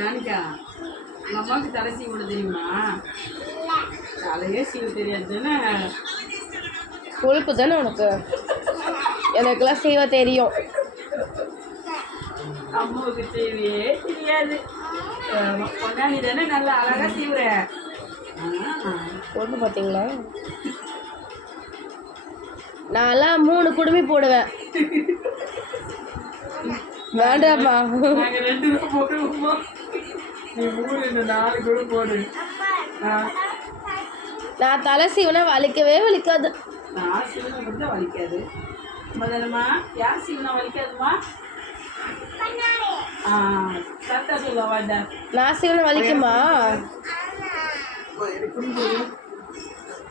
நானிக்கா உங்கள் அம்மாவுக்கு தலை சீவ தெரியுமா? தலையே சீவ தெரியாது தானே? கொழுப்பு தானே உனக்கு? எனக்குலாம் செய்வ தெரியும். அம்மாவுக்கு செய்வியே தெரியாது. பொண்டாணி தானே நல்லா அழகாக சீவுற. கொழுப்பு பார்த்தீங்களா? நான்லாம் 3 குடுமி போடுவேன். வேண்டாம்மா, நாங்கள் 2 பேரும் போடுவோமா? நீ 3 இந்த 4 கூட போடு. நான் தலை சீவனா வலிக்கவே வலிக்காது. நான் சீவனை கூட வலிக்காது. முதல்லம்மா யார் சீவனா வலிக்காதுமா? கரெக்டாக சொல்லுவா. நான் சீவனை வலிக்குமா?